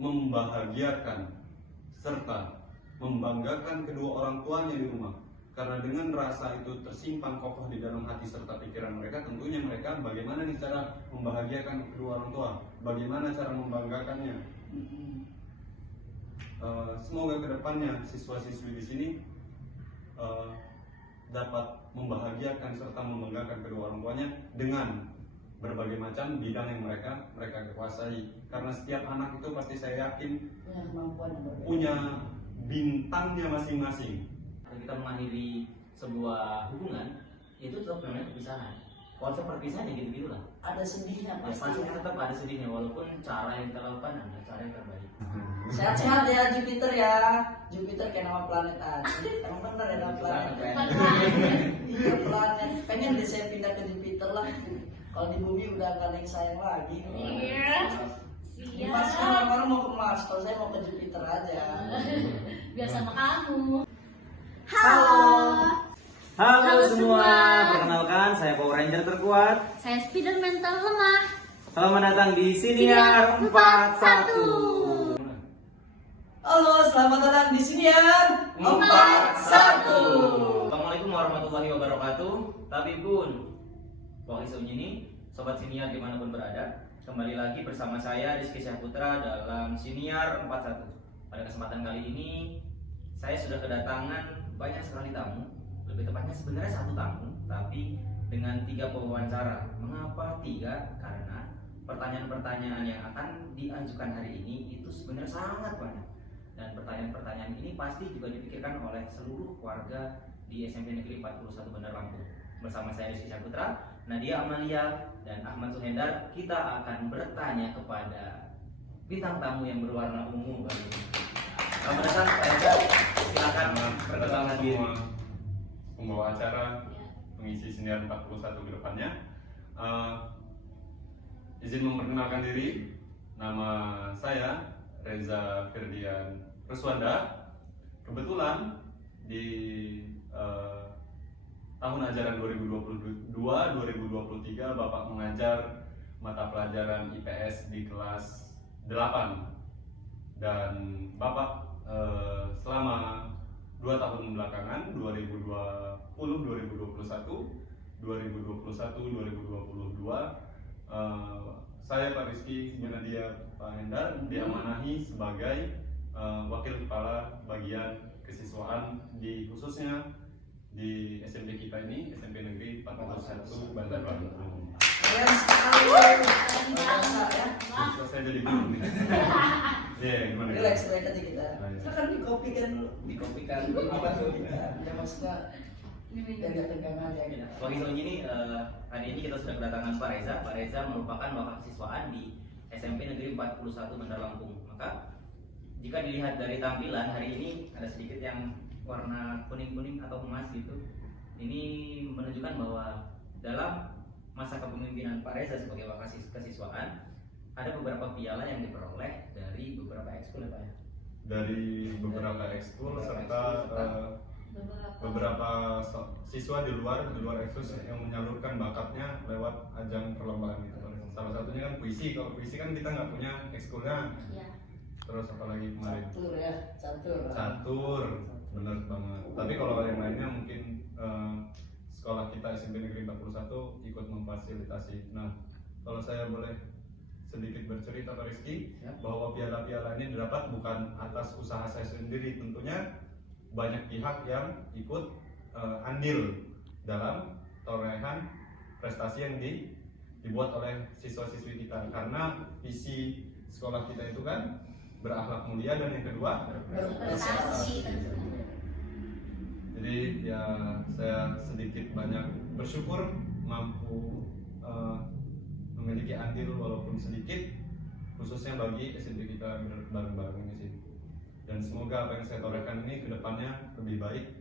membahagiakan serta membanggakan kedua orang tuanya di rumah. Karena dengan rasa itu tersimpan kokoh di dalam hati serta pikiran mereka, tentunya mereka bagaimana nih cara membahagiakan kedua orang tua, bagaimana cara membanggakannya. Semoga kedepannya siswa-siswi di sini dapat membahagiakan serta membanggakan kedua orang tuanya dengan berbagai macam bidang yang mereka kuasai. Karena setiap anak itu pasti saya yakin punya kemampuan yang berbeda, punya bintangnya masing-masing. Kita mengakhiri sebuah hubungan itu tetap namanya perpisahan. Konsep perpisahan ya gitu-gitu lah. ada sedihnya Ya, pasti. pasti tetap ada sedihnya walaupun cara yang kita lakukan adalah cara yang terbaik. Sehat-sehat ya Jupiter ya. Jupiter kayak nama planet aja. Emang bener ya nama planet. Iya planet. Pengen deh saya pindah ke Jupiter lah. Kalau di bumi udah gak ada yang sayang lagi. Iya. Mars kan orang-orang mau ke Mars. Kalau saya mau ke Jupiter aja. Biar sama kamu. Halo semua, perkenalkan saya Power Ranger terkuat. Saya Spiderman terlemah. Selamat datang di Siniar 41. Halo, selamat datang di sini ya. 41. Assalamualaikum warahmatullahi wabarakatuh. Tapi pun, Wahai ini, Sobat Siniar dimanapun berada, kembali lagi bersama saya Rizky Syahputra dalam Siniar 41. Pada kesempatan kali ini, saya sudah kedatangan banyak sekali tamu. Lebih tepatnya sebenarnya satu tamu, tapi dengan 3 pewawancara. Mengapa 3? Karena pertanyaan-pertanyaan yang akan diajukan hari ini itu sebenarnya sangat banyak. Dan pertanyaan-pertanyaan ini pasti juga dipikirkan oleh seluruh warga di SMP Negeri 41 Bandar Lampung. Bersama saya Rizky Syahputra, Nadia Amalia, dan Ahmad Suhendar, kita akan bertanya kepada bintang tamu yang berwarna ungu kali ini. Selamat datang Pak Eka, silakan perkenalkan diri. Semua pembawa acara, pengisi Siniar 41 ke depannya. Izin memperkenalkan diri, nama saya Reza Ferdian Reswanda. Kebetulan di tahun ajaran 2022-2023 Bapak mengajar mata pelajaran IPS di kelas 8. Dan Bapak selama 2 tahun belakangan 2020-2021, 2021-2022 saya Pak Rizky Nadia Pak Hendar diamanahi sebagai wakil kepala bagian kesiswaan di khususnya di SMP kita ini, SMP Negeri 41 Bandar Lampung. Keren sekali. Saya jadi bingung nih. Ya, gimana? Relax aja kita. Silakan dikopikan dulu. Dikopikan. Ya maksudnya biar gak tegang aja gitu. Bagi ini hari ini kita sudah kedatangan Pak Reza. Pak Reza merupakan wakil kesiswaan di SMP Negeri 41 Bandar Lampung. Maka jika dilihat dari tampilan hari ini ada sedikit yang warna kuning-kuning atau emas gitu. Ini menunjukkan bahwa dalam masa kepemimpinan Pak Reza sebagai wakil kesiswaan ada beberapa piala yang diperoleh dari beberapa ekskul ya Pak ya? Dari beberapa ekskul serta beberapa siswa di luar ekskul yang menyalurkan bakatnya lewat ajang perlombaan gitu. Salah satunya kan puisi. Kalau puisi kan kita nggak punya ekskulnya. Iya. Terus apalagi kemarin Catur ya, catur, bener banget. Tapi kalau yang lainnya mungkin sekolah kita SMP Negeri 41 ikut memfasilitasi. Nah, kalau saya boleh sedikit bercerita Pak Rizky, bahwa piala-piala ini didapat bukan atas usaha saya sendiri, tentunya banyak pihak yang ikut andil dalam torehan prestasi yang dibuat oleh siswa-siswi kita. Karena visi sekolah kita itu kan berakhlak mulia dan yang kedua Berprestasi. Jadi ya saya sedikit banyak bersyukur mampu memiliki andil walaupun sedikit, khususnya bagi SMP kita bareng-bareng ini sih. Dan semoga apa yang saya torehkan ini kedepannya lebih baik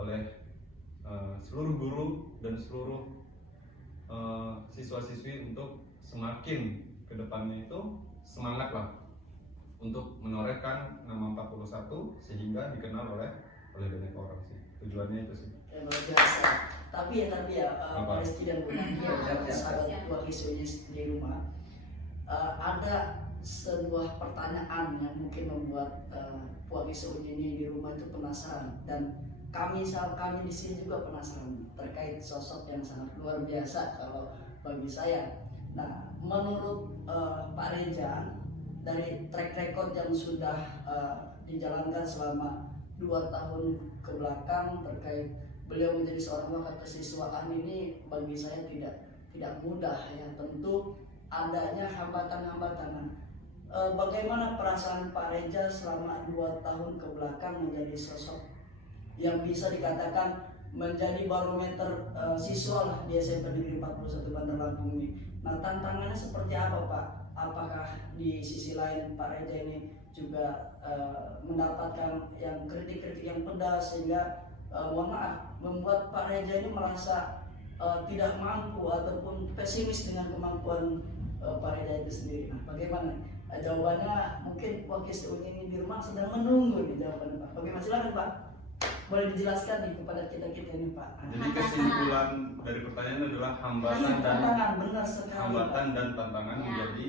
oleh seluruh guru dan seluruh siswa-siswi untuk semakin kedepannya itu semangat lah untuk menorehkan nama 41 sehingga dikenal oleh banyak orang sih. Tujuannya itu sih. Ya, luar biasa. Tapi ya Pak Rizky dan Bu Nadia, sahabat wakil siswa di rumah, ada sebuah pertanyaan yang mungkin membuat Puak Isu ini di rumah itu penasaran, dan kami di sini juga penasaran terkait sosok yang sangat luar biasa kalau bagi saya. Nah, menurut Pak Reja, dari track record yang sudah dijalankan selama 2 tahun ke belakang terkait beliau menjadi seorang wakil kesiswaan ini, bagi saya tidak mudah ya. Tentu adanya hambatan-hambatan. Bagaimana perasaan Pak Reja selama 2 tahun ke belakang menjadi sosok yang bisa dikatakan menjadi barometer siswa lah di SMP Negeri 41 Bandar Lampung ini? Nah, tantangannya seperti apa, Pak? Apakah di sisi lain Pak Reja ini juga mendapatkan yang kritik-kritik yang pedas sehingga mohon maaf membuat Pak Reja ini merasa tidak mampu ataupun pesimis dengan kemampuan Pak Reja itu sendiri? Nah, bagaimana? Jawabannya mungkin wakil ini di rumah sedang menunggu nih jawabannya, Pak. Bagaimana, silakan Pak, boleh dijelaskan nih kepada kita ini, Pak. Jadi kesimpulan dari pertanyaan adalah hambatan dan tantangan, benar sekali, hambatan Pak. dan tantangan Ya. menjadi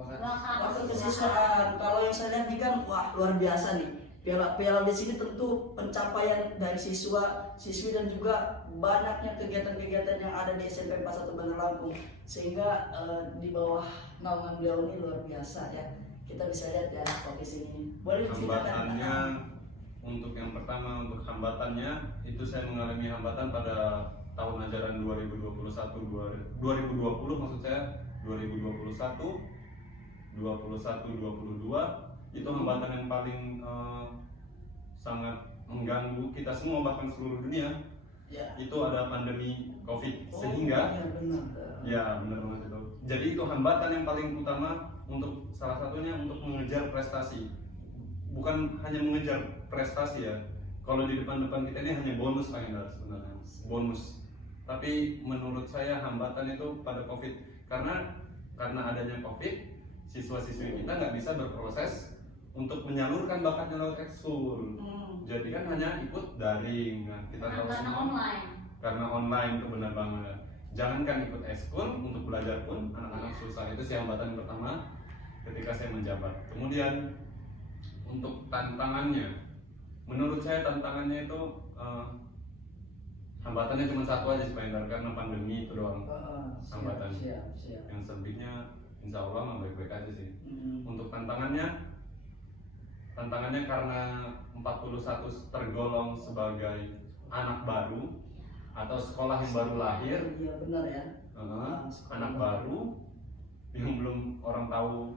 Wakil kesiswaan, kalau yang saya lihat ini kan wah luar biasa nih. Piala di sini tentu pencapaian dari siswi dan juga banyaknya kegiatan-kegiatan yang ada di SMP 41 Bandar Lampung, sehingga di bawah naungan beliau ini luar biasa ya. Kita bisa lihat ya di sini. Boleh diceritakan? hambatannya. Untuk yang pertama, untuk hambatannya itu saya mengalami hambatan pada tahun ajaran 2020 maksud saya 2021 22 itu hambatan yang paling sangat mengganggu kita semua, bahkan seluruh dunia. Ya. Itu ada pandemi COVID, Oh, sehingga iya, benar. ya benar banget itu. Jadi itu hambatan yang paling utama untuk salah satunya untuk mengejar prestasi. Bukan hanya mengejar prestasi ya. Kalau di depan-depan kita ini hanya bonus Pak Hendar sebenarnya, bonus. Tapi menurut saya hambatan itu pada COVID, karena adanya COVID, siswa-siswi kita nggak bisa berproses untuk menyalurkan bakatnya lewat ekskul. Jadi kan hanya ikut daring. Nah, kita tahu Karena semua online. karena online itu benar banget. Jangankan ikut ekskul, untuk belajar pun anak-anak susah. Itu sih hambatan pertama ketika saya menjabat. Kemudian untuk tantangannya, menurut saya tantangannya itu hambatannya cuma satu aja sih Pak Hendar, karena pandemi itu doang hambatan. Siap. Yang selebihnya insya Allah mah baik-baik aja sih. Untuk tantangannya karena 41 tergolong sebagai anak baru atau sekolah yang baru lahir. Iya benar ya. Anak baru yang belum orang tahu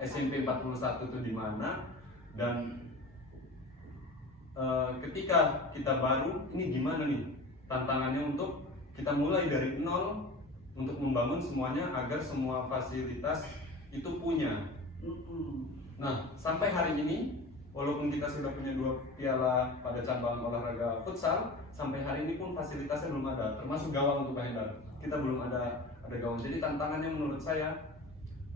SMP 41 itu di mana, dan ketika kita baru ini gimana nih tantangannya untuk kita mulai dari nol untuk membangun semuanya agar semua fasilitas itu punya. Nah, sampai hari ini walaupun kita sudah punya 2 piala pada cabang olahraga futsal, sampai hari ini pun fasilitasnya belum ada, termasuk gawang untuk Pak Hendar. Kita belum ada gawang. Jadi tantangannya menurut saya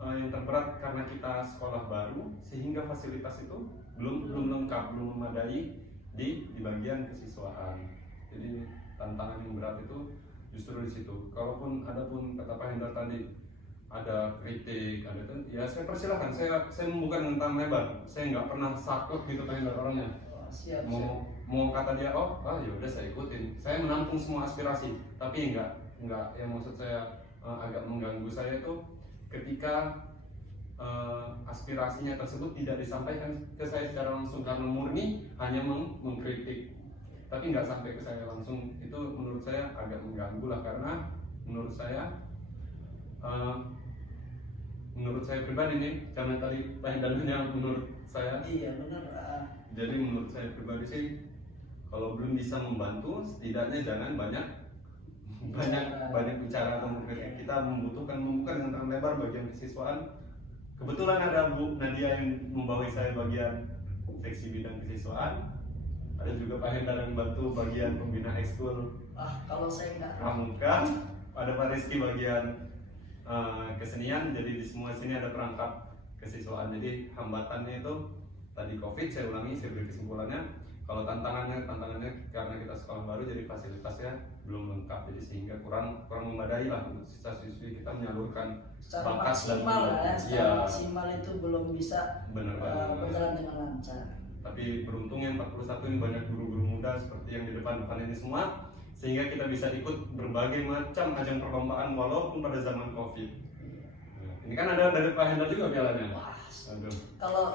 yang terberat karena kita sekolah baru, sehingga fasilitas itu belum lengkap, belum memadai di bagian kesiswaan. Jadi tantangan yang berat itu justru di situ. Kalaupun ada pun kata Pak Hendar tadi ada kritik, ada itu, ya saya persilahkan. Saya membuka dengan tangan lebar. Saya nggak pernah saklek gitu Pak Hendar orangnya. Siap. Mau kata dia ya udah saya ikutin. Saya menampung semua aspirasi, tapi enggak yang maksud saya agak mengganggu saya itu ketika aspirasinya tersebut tidak disampaikan ke saya secara langsung, karena murni hanya mengkritik, tapi nggak sampai ke saya langsung. Itu menurut saya agak mengganggu lah, karena menurut saya pribadi nih, karena tadi banyak dalilnya menurut saya. Iya benar. Jadi menurut saya pribadi sih, kalau belum bisa membantu, setidaknya jangan banyak bicara atau mengkritik. Kita membuka dengan tangan lebar bagian kesiswaan. Kebetulan ada Bu Nadia yang membawahi saya bagian seksi bidang kesiswaan. Ada juga Pak Hendar yang bantu bagian pembina ekskul Kalau saya nggak pramuka. Ada Pak Rizky bagian kesenian. Jadi di semua sini ada perangkap kesiswaan. Jadi hambatannya itu tadi COVID, saya ulangi, saya beri kesimpulannya. Kalau tantangannya karena kita sekolah baru jadi fasilitasnya belum lengkap, jadi sehingga kurang memadai lah untuk siswa-siswi kita menyalurkan Secara bakat dan maksimal minat. ya, secara Iya, maksimal itu belum bisa benar banget. berjalan dengan lancar. Tapi beruntungnya 41 ini banyak guru-guru muda seperti yang di depan ini semua, sehingga kita bisa ikut berbagai macam ajang perlombaan walaupun pada zaman Covid. Ini kan ada dari Pak Hendra juga pialanya. Wah, Aduh. kalau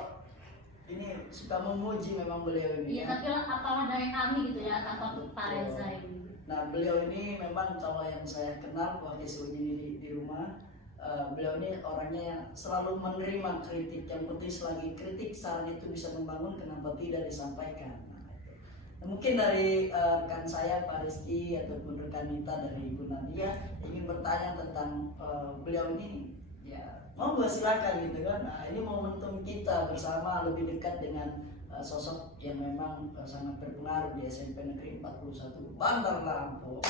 ini suka memuji memang beliau ini. Iya, tapi apalah dari kami gitu ya, tanpa Pak Reza ini. Nah, beliau ini memang kalau yang saya kenal waktu ini di rumah, beliau ini orangnya yang selalu menerima kritik. Yang penting selagi kritik saran itu bisa membangun, kenapa tidak disampaikan. Nah, mungkin dari rekan saya Pak Rizky ataupun rekan Nita dari Ibu Nadia ingin bertanya tentang beliau ini, ya mau silakan gitu kan. Nah, ini momentum kita bersama lebih dekat dengan sosok yang memang sangat berpengaruh di SMP Negeri 41 Bandar Lampung.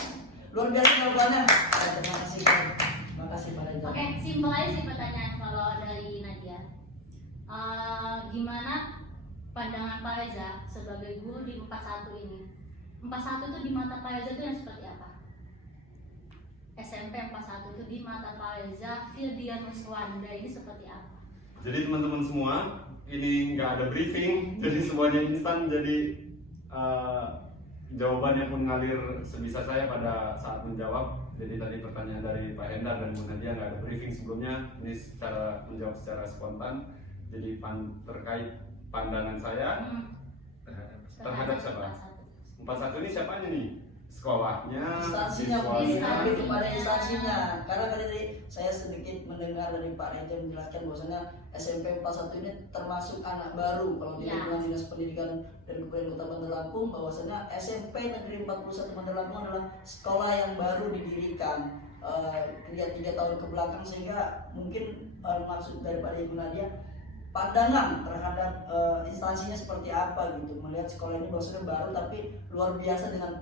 Luar biasa jawabannya. Terima kasih. Terima kasih Pak Reza. Oke, simpel aja sih pertanyaan kalau dari Nadia. Gimana pandangan Pak Reza sebagai guru di 41 ini? 41 itu di mata Pak Reza itu yang seperti apa? SMP 41 itu di mata Pak Reza, Firdian Wiswanda ini seperti apa? Jadi teman-teman semua, ini nggak ada briefing, jadi semuanya instan. Jadi jawabannya pun ngalir sebisa saya pada saat menjawab. Jadi tadi pertanyaan dari Pak Hendar dan Bu Nadia nggak ada briefing sebelumnya. Ini menjawab secara spontan. Jadi terkait pandangan saya terhadap siapa? 41 ini siapanya nih? Sekolahnya, Instansinya siswanya. lebih kepada instansinya. Karena tadi saya sedikit mendengar dari Pak Reza menjelaskan bahwasanya SMP 41 ini termasuk anak baru kalau di lingkungan Dinas Pendidikan dan Kebudayaan Kota Bandar Lampung, bahwasanya SMP Negeri 41 Bandar Lampung adalah sekolah yang baru didirikan 3 tahun ke belakang, sehingga mungkin maksud daripada Ibu Nadia pandangan terhadap instansinya seperti apa gitu, melihat sekolah ini bahwasanya baru tapi luar biasa dengan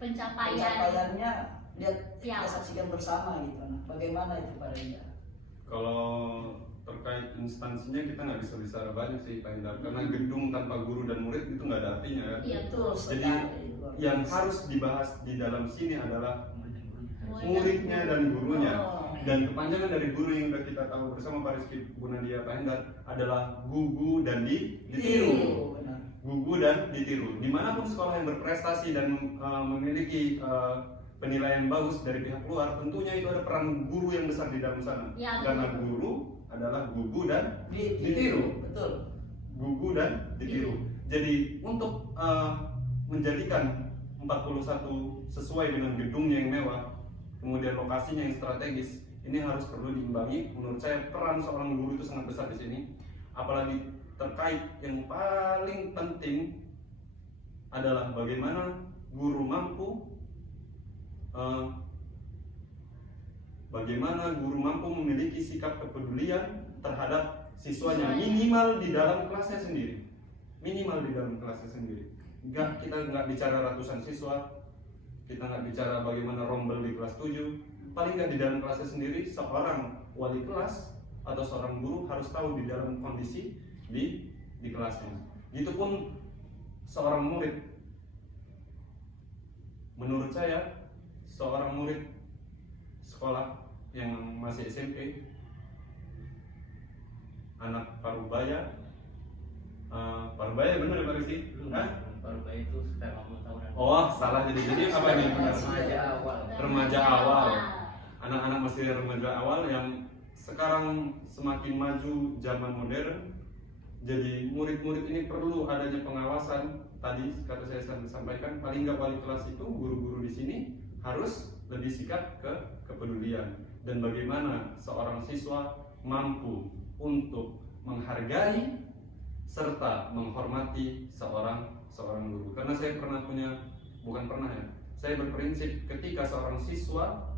pencapaiannya, lihat kita saksikan bersama gitu. Nah, bagaimana itu Pak Reza? Kalau terkait instansinya kita nggak bisa bicara banyak sih Pak Hendar, karena gedung tanpa guru dan murid itu nggak ada artinya ya. Iya, Betul Jadi sekali. yang harus dibahas di dalam sini adalah muridnya dan gurunya. Dan kepanjangan dari guru yang sudah kita tahu bersama Pak Rizky, Bu Nadia, Pak Hendar adalah gugu dan ditiru. Benar. Gugu dan ditiru. Dimanapun sekolah yang berprestasi dan memiliki penilaian bagus dari pihak luar, tentunya itu ada peran guru yang besar di dalam sana. Ya, Karena guru adalah gugu dan ditiru. Betul. Gugu dan ditiru. Jadi untuk menjadikan 41 sesuai dengan gedungnya yang mewah, kemudian lokasinya yang strategis, ini harus perlu diimbangi. Menurut saya peran seorang guru itu sangat besar di sini, apalagi terkait yang paling penting adalah bagaimana guru mampu memiliki sikap kepedulian terhadap siswanya, minimal di dalam kelasnya sendiri. Kita nggak bicara ratusan siswa, kita nggak bicara bagaimana rombel di kelas 7, paling nggak di dalam kelasnya sendiri, seorang wali kelas atau seorang guru harus tahu di dalam kondisi di kelasnya. Gitupun seorang murid. Menurut saya, seorang murid sekolah yang masih SMP, anak Parubaya benar ya Pak Rizky? Parubaya itu sekitar 50 tahunan. Oh, salah jadi apa nih? Remaja awal. Anak-anak masih remaja awal yang sekarang semakin maju zaman modern. Jadi murid-murid ini perlu adanya pengawasan. Tadi kata saya sampaikan, paling nggak wali kelas itu, guru-guru di sini harus lebih sikap kepedulian dan bagaimana seorang siswa mampu untuk menghargai serta menghormati seorang guru. Karena saya saya berprinsip ketika seorang siswa,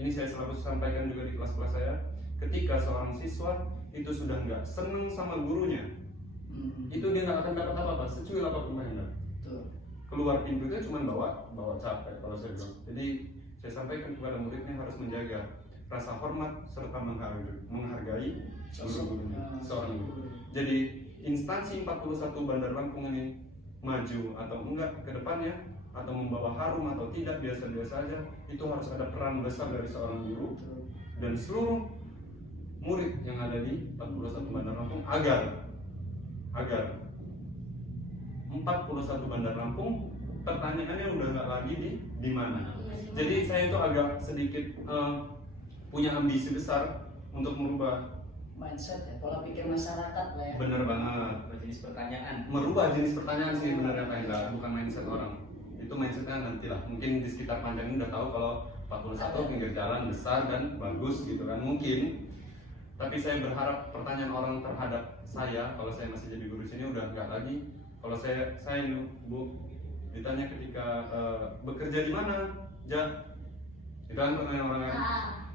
ini saya selalu sampaikan juga di kelas-kelas saya, ketika seorang siswa itu sudah nggak seneng sama gurunya, itu dia nggak akan dapat apa-apa, secuil apapun mainnya. Keluar pintu itu cuma bawa capek kalau saya bilang. Jadi saya sampaikan kepada muridnya harus menjaga rasa hormat serta menghargai seorang guru. Jadi instansi 41 Bandar Lampung ini maju atau enggak ke depannya, atau membawa harum atau tidak, biasa-biasa aja, itu harus ada peran besar dari seorang guru dan seluruh murid yang ada di 41 Bandar Lampung agar 41 Bandar Lampung pertanyaannya udah nggak lagi di mana. Jadi saya itu agak sedikit punya ambisi besar untuk merubah mindset ya, pola pikir masyarakat lah ya. bener banget, Jenis pertanyaan. merubah jenis pertanyaan sih benernya Pak Hendra, bukan mindset orang. Itu mindsetnya nantilah, mungkin di sekitar Panjang ini udah tahu kalau 41 pinggir jalan besar dan bagus gitu kan, mungkin. Tapi saya berharap pertanyaan orang terhadap saya kalau saya masih jadi guru sini udah nggak lagi. Kalau saya Bu ditanya ketika bekerja di mana, itu kan pertanyaan orang lain.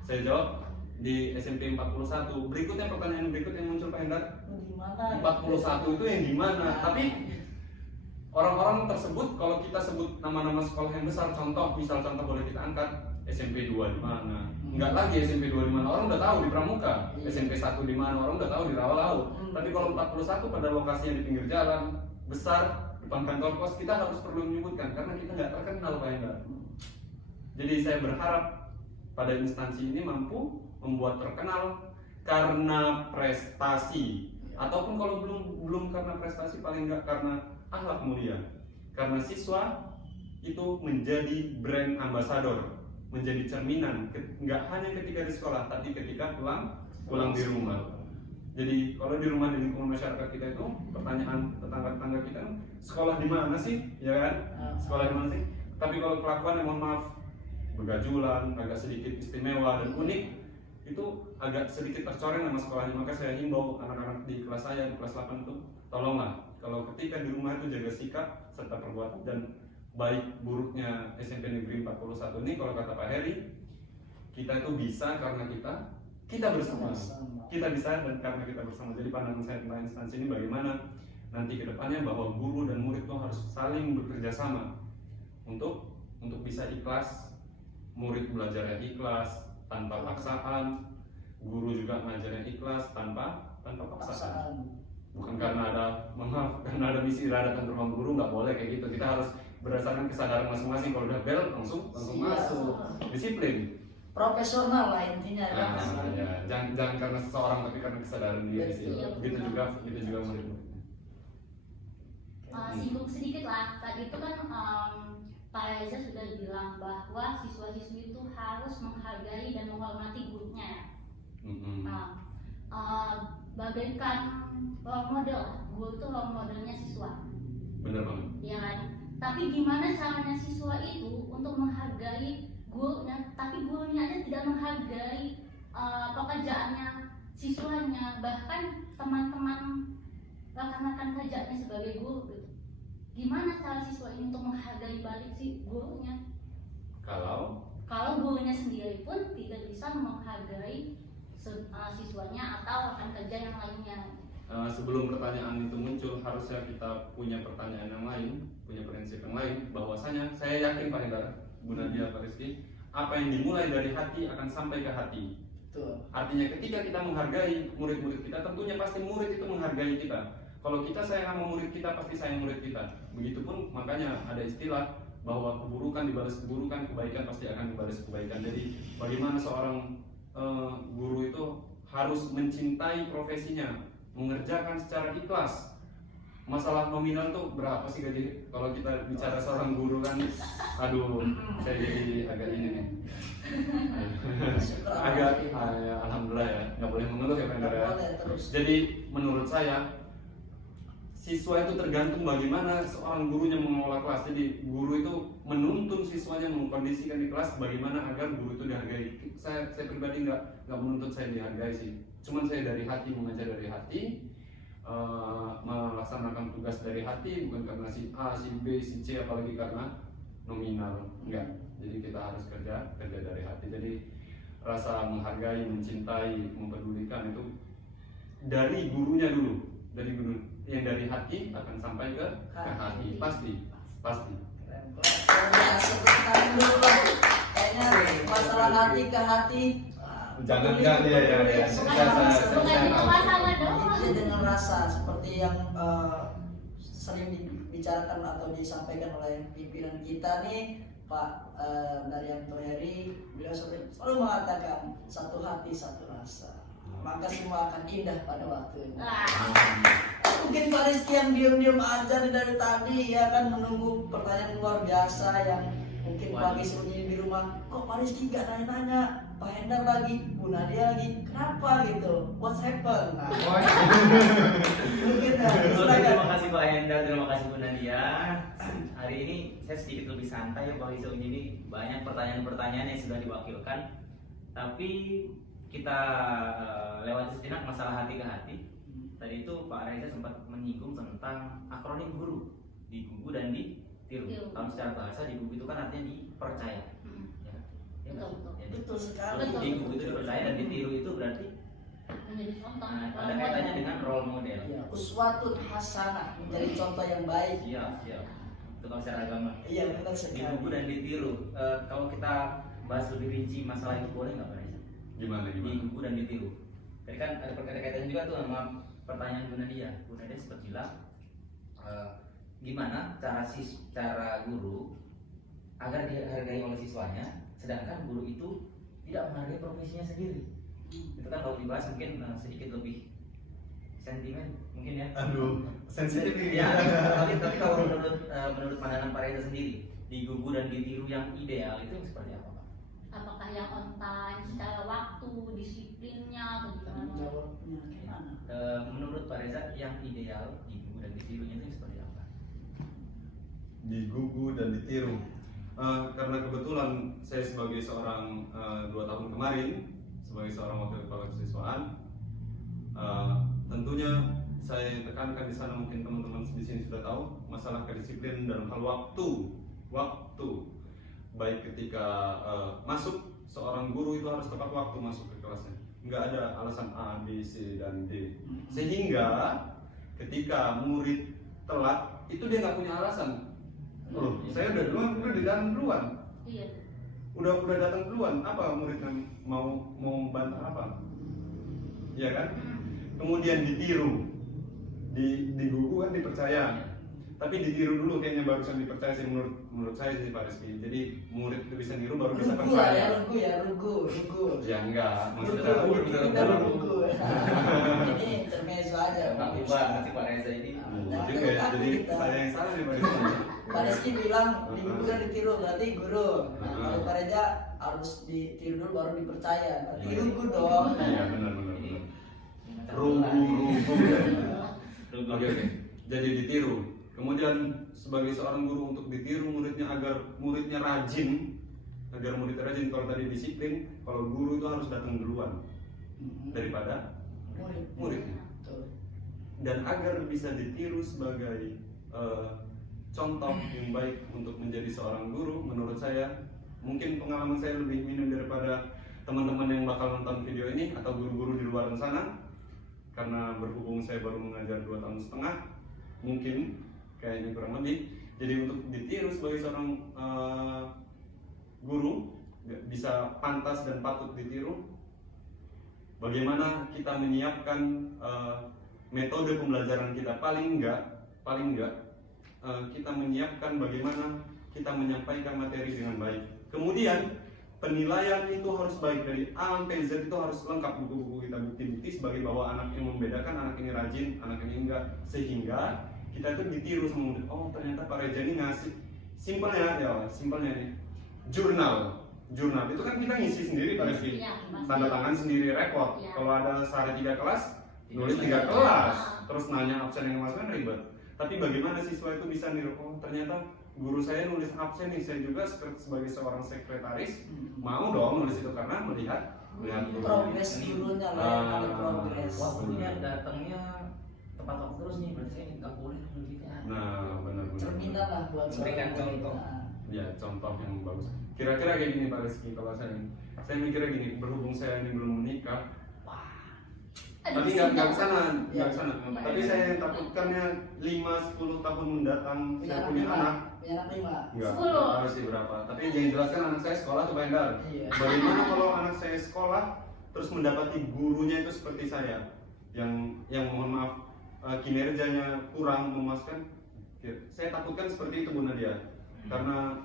Saya jawab di SMP 41. Berikutnya pertanyaan berikut yang muncul Pak Hendra, Di mana? 41 itu yang di mana? Tapi orang-orang tersebut, kalau kita sebut nama-nama sekolah yang besar, misal contoh boleh kita angkat SMP 2 di mana? Enggak lagi SMP 2 di mana, orang udah tahu di Pramuka. SMP 1 di mana, orang udah tahu di Rawa Laut. Tapi kalau 41 pada lokasinya di pinggir jalan besar depan kantor pos, kita harus perlu menyebutkan karena kita nggak terkenal Pak Hendra. Jadi saya berharap pada instansi ini mampu membuat terkenal karena prestasi, ataupun kalau belum karena prestasi, paling nggak karena akhlak mulia. Karena siswa itu menjadi brand ambassador, menjadi cerminan, nggak hanya ketika di sekolah, tapi ketika pulang di rumah. Jadi kalau di rumah di lingkungan masyarakat kita itu, pertanyaan tetangga-tetangga kita, sekolah di mana sih, ya kan? Sekolah di mana sih? Tapi kalau kelakuan, mohon maaf, begajulan, agak sedikit istimewa dan unik, itu agak sedikit tercoreng nama sekolahnya. Maka saya himbau anak-anak di kelas saya, di kelas 8 itu, tolonglah kalau ketika di rumah itu jaga sikap serta perbuatan. Dan baik buruknya SMP Negeri 41 ini, kalau kata Pak Heri, kita itu bisa karena kita bersama. Kita bisa dan karena kita bersama. Jadi pandangan saya tentang instansi ini bagaimana nanti ke depannya bahwa guru dan murid itu harus saling bekerja sama untuk bisa ikhlas, murid belajarnya ikhlas tanpa paksaan, guru juga ngajarnya ikhlas tanpa paksaan. Bukan karena ada misi datang ke ruang guru, nggak boleh kayak gitu. Kita harus berdasarkan kesadaran masing-masing. Kalau udah bel langsung masuk, disiplin, profesional lah intinya ya. Ya. Jangan karena seseorang tapi karena kesadaran diri sih. Begitu juga murid. Singgung sedikit lah, tadi itu kan Pak Reza sudah bilang bahwa siswa-siswi itu harus menghargai dan menghormati gurunya ya. Bagaikan role model, guru itu role modelnya siswa. Bener banget. Ya kan? Tapi gimana caranya siswa itu untuk menghargai gurunya, tapi gurunya aja tidak menghargai pekerjaannya siswanya, bahkan teman-teman rekan-rekan kerjanya sebagai guru gitu. Gimana cara siswa ini untuk menghargai balik si gurunya? Kalau gurunya sendiri pun tidak bisa menghargai siswanya atau rekan kerja yang lainnya. Sebelum pertanyaan itu muncul, harusnya kita punya pertanyaan yang lain, punya prinsip yang lain. Bahwasanya saya yakin Pak Hendra, Bu Nadia, Pak Rizky, apa yang dimulai dari hati akan sampai ke hati. Betul. Artinya ketika kita menghargai murid-murid kita, tentunya pasti murid itu menghargai kita. Kalau kita sayang sama murid kita, pasti sayang murid kita. Begitupun makanya ada istilah bahwa keburukan dibalas keburukan, kebaikan pasti akan dibalas kebaikan. Jadi bagaimana seorang guru itu harus mencintai profesinya, mengerjakan secara ikhlas. Masalah nominal tuh berapa sih gaji? Kalau kita bicara seorang guru kan, aduh, saya jadi agak ini nih. Alhamdulillah ya, nggak boleh mengeluh ya Pak Hendra ya. Jadi menurut saya, siswa itu tergantung bagaimana seorang gurunya mengelola kelas. Jadi guru itu menuntun siswanya, mengkondisikan di kelas bagaimana agar guru itu dihargai. Saya pribadi nggak menuntut saya dihargai sih. Cuman saya dari hati, mengajar dari hati, melaksanakan tugas dari hati, bukan karena si A, si B, si C, apalagi karena nominal. Enggak. Jadi kita harus kerja dari hati. Jadi rasa menghargai, mencintai, mempedulikan itu dari gurunya dulu. Dari guru yang dari hati akan sampai ke hati. Pasti. Kayaknya masalah hati ke hati. Jangan ya. Bukan itu masalah dong. Itu dengan rasa seperti yang sering dibicarakan atau disampaikan oleh pimpinan kita nih Pak Daryanto Heri, beliau selalu mengatakan satu hati satu rasa, maka semua akan indah pada waktunya. Mungkin Pak Rizky yang diam-diam aja nih dari tadi ya kan menunggu pertanyaan luar biasa yang mungkin pagi sunyi di rumah. Kok Pak Rizky gak nanya-nanya? Pak Hendar lagi, Bu Nadia lagi, kenapa gitu? What's happened? Nah, mungkin ya. Terima kasih Pak Hendar, terima kasih Bu Nadia. Hari ini saya sedikit lebih santai ya Pak Rizky, ini banyak pertanyaan-pertanyaan yang sudah diwakilkan. Tapi kita lewati sejenak masalah hati ke hati. Tadi itu Pak Reza sempat menyinggung tentang akronim guru di gugu dan di tiru. Kalau secara bahasa di gugu itu kan artinya dipercaya. Ya, ya, Betul. ya, Betul sekali. Betul. Di gugu itu dipercaya dan di tiru itu berarti Menjadi contoh. ada kaitannya dengan role model. Ya, uswatun hasanah, menjadi contoh yang baik. Iya, iya. Itu kalau secara agama. Iya, benar Di sekali. gugu dan ditiru. Kalau kita bahas lebih rinci masalah itu boleh nggak Pak Reza? Gimana Di gimana? gugu dan ditiru. Jadi kan ada kaitannya juga tuh sama pertanyaan Bu Nadia. Bu Nadia sempat bilang gimana cara guru agar dihargai oleh siswanya, sedangkan guru itu tidak menghargai profesinya sendiri. Itu kan kalau dibahas mungkin sedikit lebih sentimen mungkin ya. Aduh, sensitif ini. Ya, tapi kalau menurut pandangan Pak Reza sendiri, di gugu dan ditiru yang ideal itu seperti apa Pak? Apakah yang on time secara waktu, disiplinnya atau Tanggung gimana? jawabnya gimana? Menurut Pak Reza yang ideal di gugu dan ditirunya itu seperti apa? Di gugu dan ditiru. Karena kebetulan saya sebagai seorang 2 tahun kemarin sebagai seorang wakil kepala kesiswaan, tentunya saya tekankan di sana, mungkin teman-teman di sini sudah tahu masalah kedisiplinan dalam hal waktu. Baik ketika masuk, seorang guru itu harus tepat waktu masuk ke kelasnya. Nggak ada alasan A, B, C, dan D. Sehingga ketika murid telat, itu dia nggak punya alasan. Loh, saya udah datang duluan. Iya. Udah datang duluan. Apa muridnya mau bantah apa? Iya kan? Kemudian ditiru. Di gugu kan dipercaya. Tapi ditiru dulu kayaknya barusan dipercaya sih menurut saya sih Pak Rizky. Jadi murid itu bisa niru baru bisa Rugu lah ya, percaya. rugu. Ya enggak, maksudnya Kita rugu. Ini intermezzo aja. Tapi banget sih Pak Reza ini. juga ya. Jadi saya yang salah nih Pak Rizky. Pak Rizky bilang di guru dan ditiru, berarti guru. Nah, kalau Pak Reza harus ditiru dulu baru dipercaya. Berarti rugu dong. Iya benar. Ini Rugu. Rugu. Oke. Jadi ditiru. Kemudian sebagai seorang guru untuk ditiru muridnya agar muridnya rajin, kalau tadi disiplin, kalau guru itu harus datang duluan daripada muridnya. Dan agar bisa ditiru sebagai contoh yang baik untuk menjadi seorang guru, menurut saya mungkin pengalaman saya lebih minim daripada teman-teman yang bakal nonton video ini atau guru-guru di luar sana, karena berhubung saya baru mengajar 2 tahun setengah, mungkin kayaknya kurang lebih. Jadi untuk ditiru sebagai seorang guru bisa pantas dan patut ditiru, bagaimana kita menyiapkan metode pembelajaran kita, paling enggak kita menyiapkan bagaimana kita menyampaikan materi dengan baik. Kemudian penilaian itu harus baik, dari A sampai Z itu harus lengkap, buku-buku kita bukti-bukti sebagai bahwa anak yang membedakan, anak ini rajin, anak ini enggak, sehingga kita itu ditiru sama murid. Oh ternyata Pak Reza ini ngasih simpelnya nih jurnal itu kan kita ngisi sendiri Pak Rizky, tanda tangan sendiri, repot. Kalau ada sehari 3 kelas, nulis 3 kelas, terus nanya absen yang masuk kan ribet. Tapi bagaimana siswa itu bisa niru, oh ternyata guru saya nulis absen nih, saya juga sebagai seorang sekretaris mau dong nulis itu karena melihat progres gurunya lah, ada progres. Wah gurunya datangnya tepat waktu terus nih, berarti saya nggak boleh begitu. Nah benar. Cerminan lah buat Memberikan contoh. Ya contoh yang bagus. Kira-kira kayak gini Pak Rizky, kalau saya mikirnya gini, berhubung saya ini belum menikah, tapi nggak kesana. Tapi saya yang takutkannya 5-10 tahun mendatang saya punya anak. Punya anak 5. Enggak, 10. harus sih berapa. Tapi jangan jelaskan anak saya sekolah tuh Pak Endar. Iya. Bagaimana kalau anak saya sekolah terus mendapati gurunya itu seperti saya, yang mohon maaf kinerjanya kurang memuaskan, Saya takutkan seperti itu Bu Nadia, karena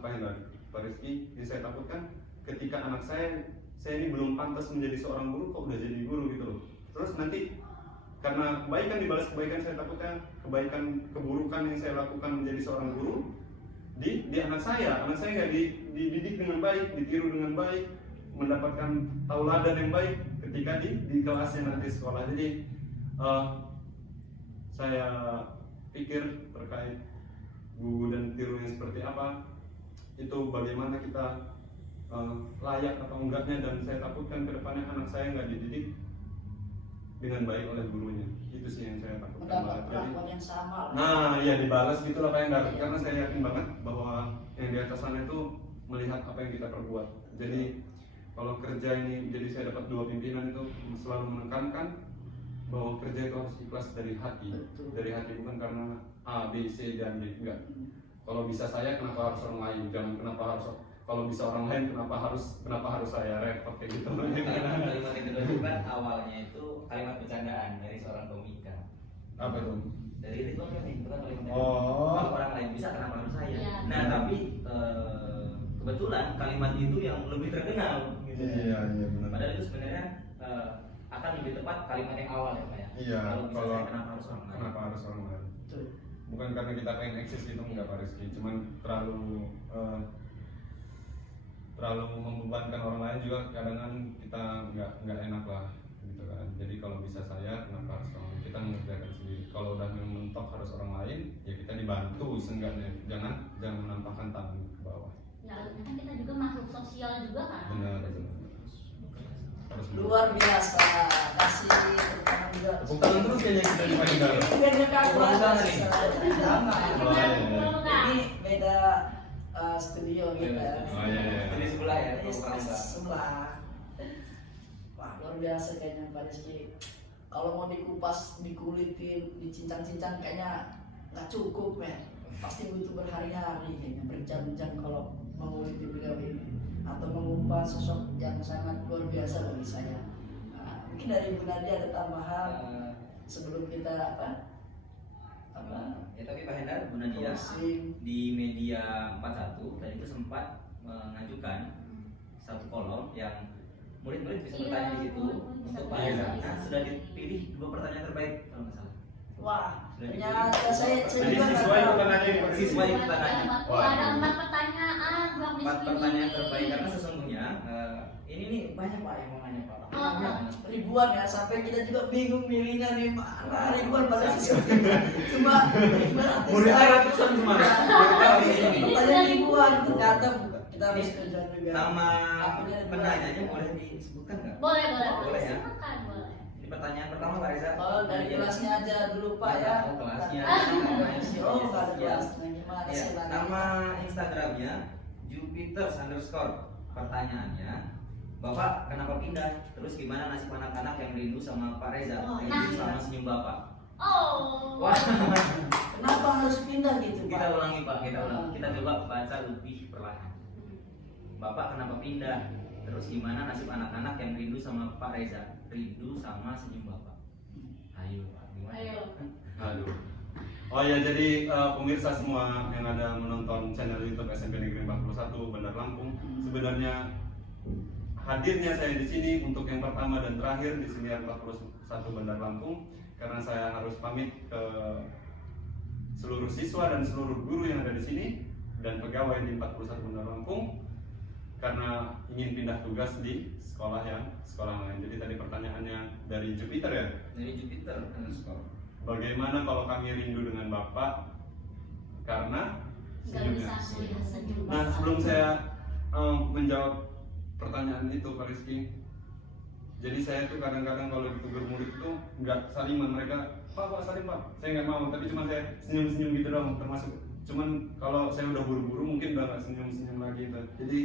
Pak Hendra, Pak Rizky, yang saya takutkan ketika anak saya ini belum pantas menjadi seorang guru kok udah jadi guru gitu loh. Terus nanti karena kebaikan dibalas kebaikan, saya takutnya keburukan yang saya lakukan menjadi seorang guru di anak saya nggak dididik dengan baik, ditiru dengan baik, mendapatkan tauladan yang baik ketika di kelasnya nanti sekolah. Jadi saya pikir terkait guru dan tiru yang seperti apa itu bagaimana kita layak atau enggaknya, dan saya takutkan ke depannya anak saya nggak dididik dengan baik oleh gurunya. Itu sih yang saya takutkan mendapat banget. perlakuan yang sama lah. Nah, ya dibalas gitulah Pak Endar, karena saya yakin banget bahwa yang di atas sana itu melihat apa yang kita perbuat. Jadi kalau kerja ini, jadi saya dapat 2 pimpinan itu selalu menekankan bahwa kerja itu harus ikhlas dari hati. Betul. Dari hati, bukan karena A, B, C, dan D, enggak. Kalau bisa saya, kenapa harus orang lain? Jangan kenapa harus, kalau bisa orang lain kenapa harus saya, repot kayak gitu. Kalimat yang kedua itu kan awalnya itu kalimat bercandaan dari seorang komika. Apa itu? Dari Ridwan Kamil itu kan kalimat. Oh. Kalau orang lain bisa, kenapa harus saya? Iya. Nah tapi kebetulan kalimat itu yang lebih terkenal. Gitu. Iya benar. Padahal itu sebenarnya akan lebih tepat kalimat yang awal ya Pak ya. Iya. Kalau bisa Kalau saya, kenapa harus orang lain? kenapa harus orang lain? Betul. Bukan karena kita pengen eksis gitu, enggak Pak Rizky, cuman terlalu membebankan orang lain juga kadang-kadang kita nggak enak lah gitu kan. Jadi kalau bisa saya, kenapa harus orang lain? Kita mengerjakan sendiri. Kalau udah mentok harus orang lain, ya kita dibantu seenggaknya, jangan menampakkan tangan ke bawah. Ya, kan kita juga makhluk sosial juga kan. Benar. Harus Luar biasa, kasih tepuk tangan juga. tepuk tangan terus kayaknya kita di Pandang. Ini beda Kurang sana nih. sama. Oh, Ini beda studio kita. Oh iya. Jadi sebelah ya. Ini Kurang Pak. sebelah. Wah, luar biasa kayaknya Pak Rizky. Kalau mau dikupas, dikulitin, dicincang-cincang kayaknya nggak cukup ya. Pasti butuh berhari-hari kayaknya, berjam-jam kalau menguliti beliau ini atau mengumpat sosok yang sangat luar biasa bagi saya. Nah, mungkin dari Bu Nadia ada tambahan sebelum kita apa? Ya tapi Pak Hendar, Bu Nadia Closing. di media 41 tadi itu sempat mengajukan satu kolom yang murid-murid bisa Iya, bertanya di situ bisa untuk Pak bertanya. Hendar. Nah, sudah dipilih 2 pertanyaan terbaik kalau nggak salah. Wah, ternyata saya Jadi juga nggak siswa tahu. ikutan aja yang Siswa ikutan aja. Ada 4 pertanyaan, Bang 4 pertanyaan terbaik karena sesungguhnya ini nih banyak Pak yang mau nanya Pak. Ribuan ya, sampai kita juga bingung milihnya nih mana ribuan pada siswa cuma 500 Muridnya ratusan cuma. pertanyaan ribuan ternyata kita harus kerja juga. Nama penanyanya boleh disebutkan nggak? Boleh. Boleh ya. Silakan, boleh. Ini pertanyaan pertama Pak Reza. Oh, dari kelasnya aja dulu Pak ya. Oh, kelasnya. Oh, nggak ada Ya. kelasnya gimana Ya, sih Pak? nama Instagramnya Jupiter_. Pertanyaannya, Bapak kenapa pindah? Terus gimana nasib anak-anak yang rindu sama Pak Reza? Oh, Rindu nah. sama senyum Bapak. Oh. Wah, Kenapa harus pindah gitu kita Pak? ulangi Pak, kita ulangi. Kita coba baca lebih perlahan. Bapak kenapa pindah? Terus gimana nasib anak-anak yang rindu sama Pak Reza? Rindu sama senyum Bapak. Ayo Pak, gimana? Ayo. Aduh. Oh ya, jadi pemirsa semua yang ada menonton channel YouTube SMP Negeri 41 Bandar Lampung, sebenarnya hadirnya saya di sini untuk yang pertama dan terakhir di Siniar 41 Bandar Lampung, karena saya harus pamit ke seluruh siswa dan seluruh guru yang ada di sini dan pegawai di 41 Bandar Lampung karena ingin pindah tugas di sekolah lain. Jadi tadi pertanyaannya dari Jupiter ya. Dari Jupiter _. Bagaimana kalau kami rindu dengan Bapak karena Nggak senyumnya? bisa melihat senyum Nah, Bapak. sebelum saya menjawab pertanyaan itu Pak Rizky, jadi saya tuh kadang-kadang kalau ditegur murid itu nggak saliman, mereka Pak salim Pak, saya nggak mau, tapi cuma saya senyum-senyum gitu dong, termasuk cuman kalau saya udah buru-buru mungkin udah nggak senyum-senyum lagi itu. Jadi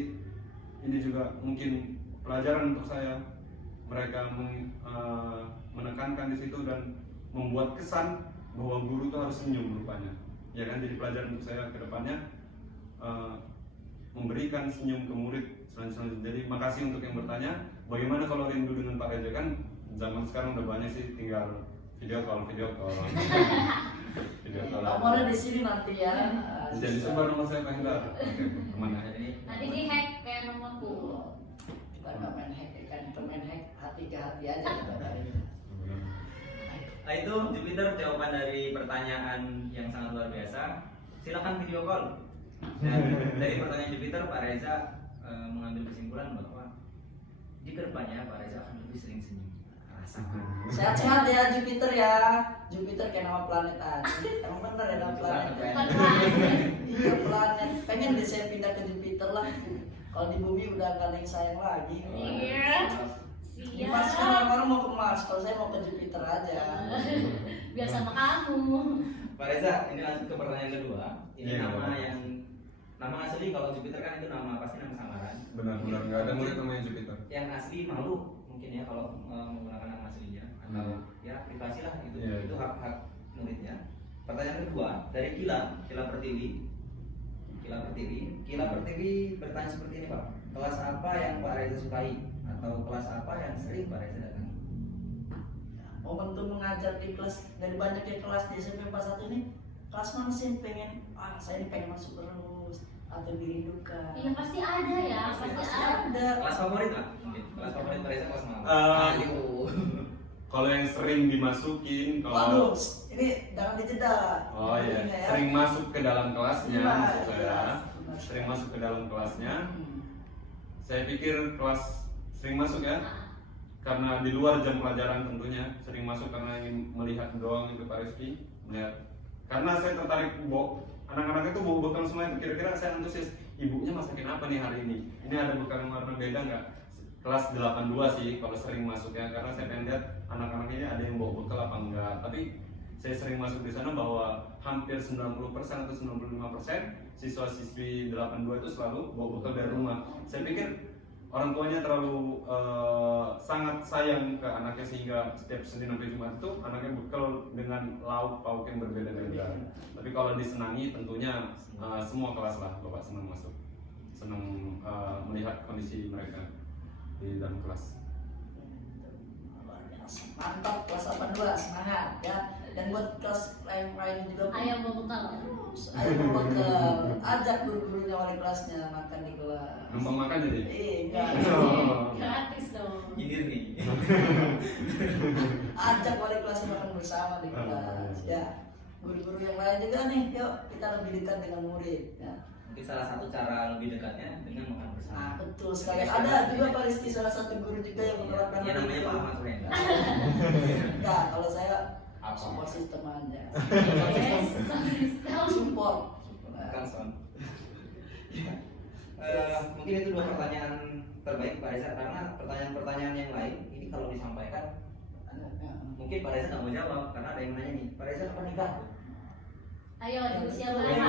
ini juga mungkin pelajaran untuk saya, mereka menekankan di situ dan membuat kesan bahwa guru itu harus senyum rupanya, ya kan. Jadi pelajaran untuk saya ke depannya memberikan senyum ke murid selanjutnya. Jadi makasih untuk yang bertanya, bagaimana kalau rindu dengan Pak Reza? Kan zaman sekarang udah banyak sih, tinggal video call. Video call. Nomornya di sini nanti ya. Jadi sebar nomor saya Pak Hendra. Oke, kemana? Nanti di hack kayak nomorku. Kita nggak main hack kan, kita main hack hati ke hati aja kita dari. Nah itu Jupiter jawaban dari pertanyaan yang sangat luar biasa. Silakan video call. Dan dari pertanyaan Jupiter, Pak Reza mengambil kesimpulan bahwa di kedepannya Pak Reza akan lebih sering senyum. Rasakan. Sehat-sehat ya Jupiter ya. Jupiter kayak nama planet aja. Emang bener ya nama planet. Bukan planet. Iya planet. Pengen deh saya pindah ke Jupiter lah. Kalau di bumi udah gak ada yang sayang lagi. Iya. Di Mars kan Siap. orang-orang mau ke Mars. Kalau saya mau ke Jupiter aja. Biar sama kamu. Pak Reza, ini lanjut ke pertanyaan kedua. Ini Iya, nama Pak. yang nama asli kalau Jupiter kan itu nama pasti nama samaran. Benar-benar nggak ada murid namanya Jupiter. Yang asli malu mungkin ya kalau menggunakan nama aslinya atau ya privasi lah itu Iya. itu hak muridnya. Pertanyaan kedua dari Kila Pertiwi. Kila Pertiwi bertanya seperti ini Pak. Kelas apa yang Pak Reza sukai atau kelas apa yang sering Pak Reza datangi? Momentum mengajar di kelas dari banyaknya kelas di SMP 41 ini, kelas mana sih yang pengen? Saya ini pengen masuk terus atau dirindukan. Iya pasti ada ya, pasti ada. Kelas favorit Pak? Mungkin kelas favorit Pak Reza kelas mana? Eh, Kalau yang sering dimasukin, Waduh, kalau ini jangan dijeda. oh iya, Ini ya. sering masuk ke dalam kelasnya, Iya, maksud saya, iya. sering masuk ke dalam kelasnya. Hmm. Saya pikir kelas sering masuk ya, karena di luar jam pelajaran tentunya sering masuk karena ingin melihat doang itu Pak Rizky melihat. Karena saya tertarik anak-anak itu bawa bekal semua. Kira-kira saya antusias ibunya masakin apa nih hari ini? Ini ada bekal yang warna beda nggak? Kelas 82 sih kalau sering masuk ya, karena saya pengen lihat anak-anak ini ada yang bawa bekal apa enggak. Tapi saya sering masuk di sana bahwa hampir 90% atau 95% siswa-siswi 82 itu selalu bawa bekal dari rumah. Saya pikir orang tuanya terlalu sangat sayang ke anaknya sehingga setiap Senin sampai Jumat itu anaknya bekal dengan lauk pauk yang berbeda-beda. Tapi kalau disenangi tentunya semua kelas lah Bapak senang masuk, senang melihat kondisi mereka di dalam kelas. Luar biasa. Mantap kelas 82 semangat ya. Dan buat kelas lain juga Ayam bawa bekal. ayo bawa bekal. Ajak guru-gurunya wali kelasnya makan di kelas. Numpang makan jadi? Enggak. Gratis dong. Nyindir nih. Ajak wali kelasnya makan bersama di kelas. Ya. Guru-guru yang lain juga nih, yuk kita lebih dekat dengan murid ya. Mungkin salah satu cara lebih dekatnya dengan makan Nah, bersama. betul sekali. Ada juga Pak Rizky salah satu guru juga yang menerapkan Ya hal namanya itu. Pak Ahmad Wenda. Enggak, kalau saya Apa? support sistem aja. Yes, Support. Bukan son. Mungkin itu dua pertanyaan terbaik Pak Reza, karena pertanyaan-pertanyaan yang lain ini kalau disampaikan mungkin Pak Reza nggak mau jawab karena ada yang nanya nih, Pak Reza kapan nikah? Ayo di usia berapa?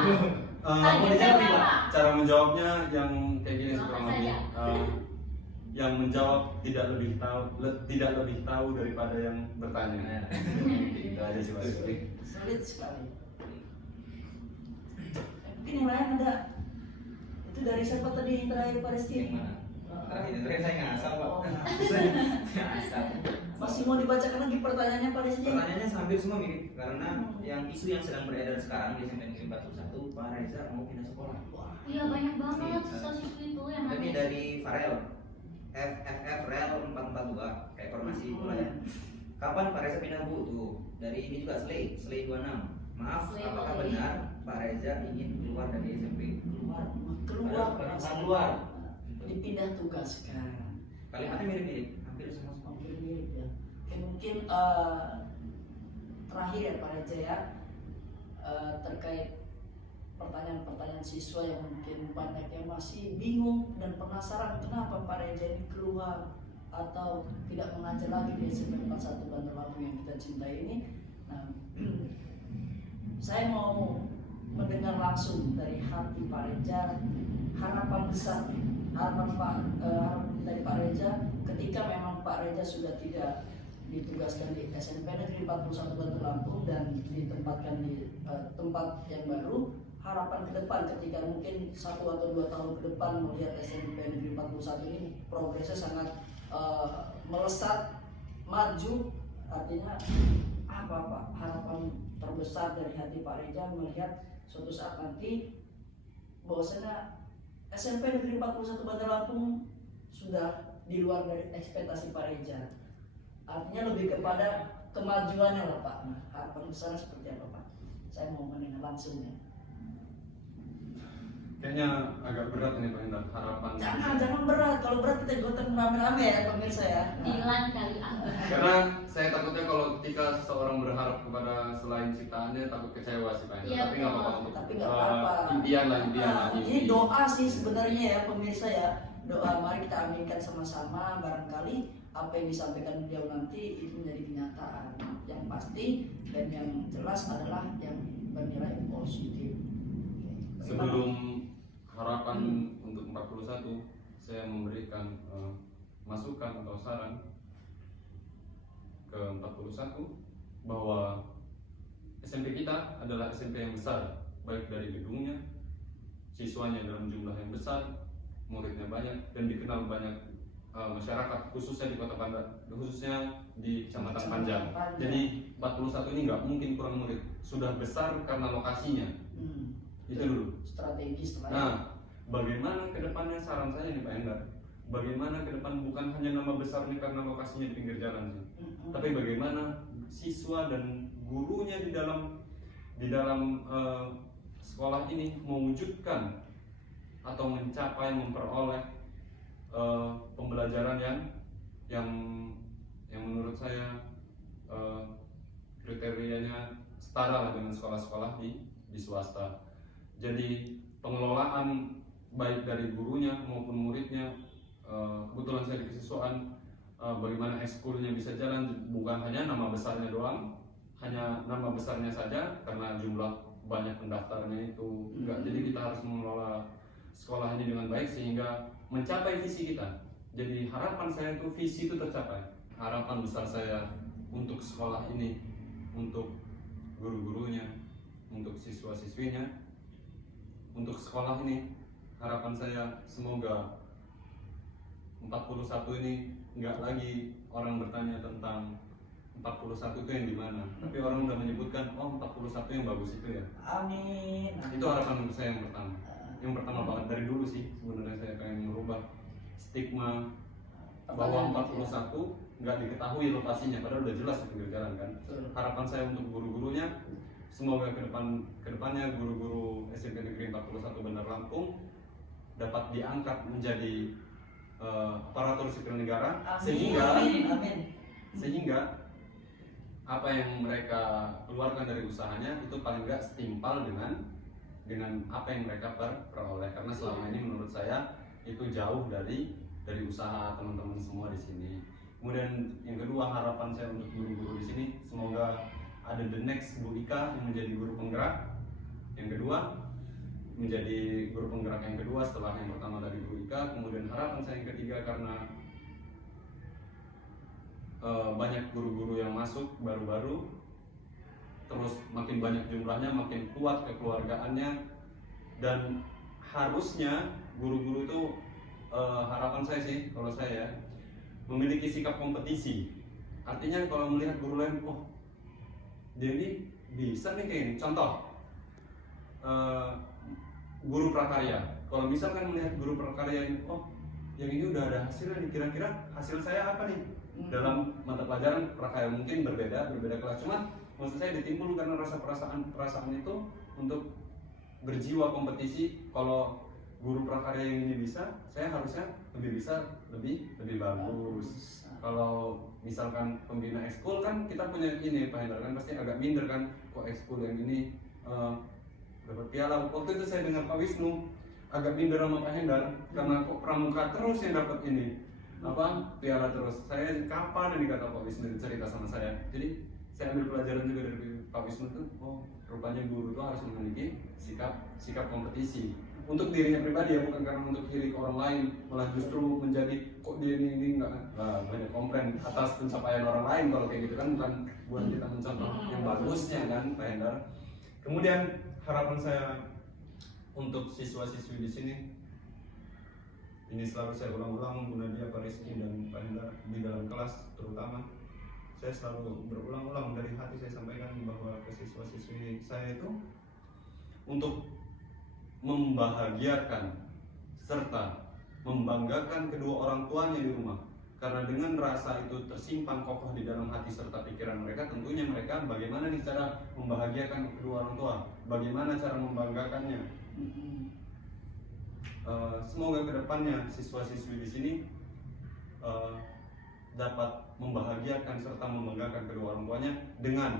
Mau dijawab nih Pak? Cara menjawabnya yang kayak gini Makan kurang lebih. saja. Yang menjawab tidak lebih tahu daripada yang bertanya. Itu aja sih Pak Rizky. Sulit sekali. Mungkin yang lain ada. Itu dari siapa tadi terakhir Pak Rizky? Yang mana? Terakhir saya ngasal Pak. Oh, Ngasal. masih mau dibacakan lagi pertanyaannya Pak Rizky? Pertanyaannya hampir semua mirip karena yang isu yang sedang beredar sekarang di SMP Negeri 41, Pak Reza mau pindah sekolah. Wah, Iya banyak banget siswa-siswi itu yang Ini nanya. dari Farel FFF Rel 442 kayak formasi bola ya. Kapan Pak Reza pindah Bu? Tuh dari ini juga Slay 26. Maaf, Slay apakah boleh. benar Pak Reza ingin keluar dari SMP? keluar. Keluar. Dipindah tugaskan. Kalimatnya mirip-mirip, hampir semua. Hampir mirip ya. Oke, mungkin terakhir ya Pak Reza ya, terkait pertanyaan-pertanyaan siswa yang mungkin banyak yang masih bingung dan penasaran kenapa Pak Reza ini keluar atau tidak mengajar lagi di SMP 41 Bandar Lampung yang kita cintai ini. Nah, saya mau mendengar langsung dari hati Pak Reza, harapan besar, harapan dari Pak Reza ketika memang Pak Reza sudah tidak ditugaskan di SMP Negeri 41 Bandar Lampung dan ditempatkan di tempat yang baru. Harapan ke depan ketika mungkin 1 atau 2 tahun ke depan melihat SMP Negeri 41 ini progresnya sangat melesat, maju, artinya apa Pak harapan terbesar dari hati Pak Reza melihat suatu saat nanti bahwasanya SMP Negeri 41 Bandar Lampung sudah di luar dari ekspektasi Pak Reza. Artinya lebih kepada kemajuannya lah Pak. Nah, harapan besar seperti apa Pak? Saya mau mendengar langsung ya. Kayaknya agak berat ini Pak Hendar, harapan. Jangan berat. Kalau berat kita gotong rame-rame ya pemirsa ya. Dilan kali Abah. Karena saya takutnya kalau ketika seseorang berharap kepada selain ciptaannya takut kecewa sih Pak Hendar. Iya, Tapi nggak apa-apa untuk Tapi nggak apa-apa. impian lah. Ini doa sih sebenarnya ya pemirsa ya. Doa mari kita aminkan sama-sama, barangkali apa yang disampaikan beliau nanti itu menjadi kenyataan. Yang pasti dan yang jelas adalah yang bernilai positif. Sebelum harapan untuk 41, saya memberikan masukan atau saran ke 41 bahwa SMP kita adalah SMP yang besar, baik dari gedungnya, siswanya dalam jumlah yang besar, muridnya banyak, dan dikenal banyak masyarakat, khususnya di Kota Bandar, khususnya di Kecamatan Panjang. Jadi 41 ini nggak mungkin kurang murid, sudah besar karena lokasinya. Itu dulu. Strategis lah. Nah, bagaimana ke depannya, saran saya nih Pak Hendar, bagaimana ke depan bukan hanya nama besar ini karena lokasinya di pinggir jalan sih, tapi bagaimana siswa dan gurunya di dalam sekolah ini mewujudkan atau mencapai, memperoleh pembelajaran yang menurut saya kriterianya setara lah dengan sekolah-sekolah di swasta. Jadi pengelolaan baik dari gurunya maupun muridnya, kebetulan saya di kesiswaan, bagaimana ekskulnya bisa jalan, bukan hanya nama besarnya doang, hanya nama besarnya saja karena jumlah banyak pendaftarnya itu enggak. Jadi kita harus mengelola sekolah ini dengan baik sehingga mencapai visi kita. Jadi harapan saya itu visi itu tercapai. Harapan besar saya untuk sekolah ini, untuk guru-gurunya, untuk siswa-siswinya, untuk sekolah ini, harapan saya semoga 41 ini nggak lagi orang bertanya tentang 41 itu yang di mana, tapi orang udah menyebutkan, oh 41 yang bagus itu ya. Amin. Itu harapan saya yang pertama. Yang pertama banget dari dulu sih, sebenarnya saya pengen merubah stigma bahwa 41 nggak diketahui lokasinya, padahal udah jelas di pinggir jalan kan. Harapan saya untuk guru-gurunya, semoga kedepannya guru-guru SMP Negeri 41 Bandar Lampung dapat diangkat menjadi aparatur sipil negara. Sehingga apa yang mereka keluarkan dari usahanya itu paling nggak setimpal dengan apa yang mereka peroleh, karena selama ini menurut saya itu jauh dari usaha teman-teman semua di sini. Kemudian yang kedua, harapan saya untuk guru-guru di sini, semoga ada the next Bu Ika yang menjadi guru penggerak. Yang kedua, menjadi guru penggerak yang kedua setelah yang pertama tadi Bu Ika. Kemudian harapan saya yang ketiga, karena banyak guru-guru yang masuk baru-baru, terus makin banyak jumlahnya, makin kuat kekeluargaannya, dan harusnya guru-guru itu harapan saya sih, kalau saya memiliki sikap kompetisi. Artinya kalau melihat guru lain, oh dia ini bisa nih kayak ini. Contoh, guru prakarya. Kalau misalkan melihat guru prakarya ini, oh yang ini udah ada hasilnya nih, kira-kira hasil saya apa nih dalam mata pelajaran prakarya. Mungkin berbeda kelas, cuma maksud saya ditimbul karena rasa perasaan itu untuk berjiwa kompetisi. Kalau guru prakarya yang ini bisa, saya harusnya lebih bagus. Kalau misalkan pembina ekskul kan kita punya ini Pak Hendar, kan pasti agak minder kan, kok ekskul yang ini dapat piala. Waktu itu saya dengar Pak Wisnu agak minder sama Pak Hendar karena kok pramuka terus yang dapat ini piala terus. Saya kapan ini kata Pak Wisnu cerita sama saya. Jadi saya ambil pelajaran juga dari Pak Wisnu tuh, oh rupanya guru itu harus memiliki sikap kompetisi untuk dirinya pribadi ya, bukan karena untuk iri ke orang lain, malah justru menjadi kok dia ini enggak banyak komplain atas pencapaian orang lain. Kalau kayak gitu kan bukan buat kita mencontoh yang bagusnya kan Pak Hendar. Kemudian harapan saya untuk siswa-siswi di sini, ini selalu saya ulang-ulang Bu Nadia, Pak Rizky dan Pak Hendar di dalam kelas terutama, saya selalu berulang-ulang dari hati saya sampaikan bahwa ke siswa-siswi saya itu untuk membahagiakan serta membanggakan kedua orang tuanya di rumah. Karena dengan rasa itu tersimpan kokoh di dalam hati serta pikiran mereka, tentunya mereka bagaimana nih cara membahagiakan kedua orang tua, bagaimana cara membanggakannya. Semoga kedepannya siswa-siswi di sini dapat membahagiakan serta membanggakan kedua orang tuanya dengan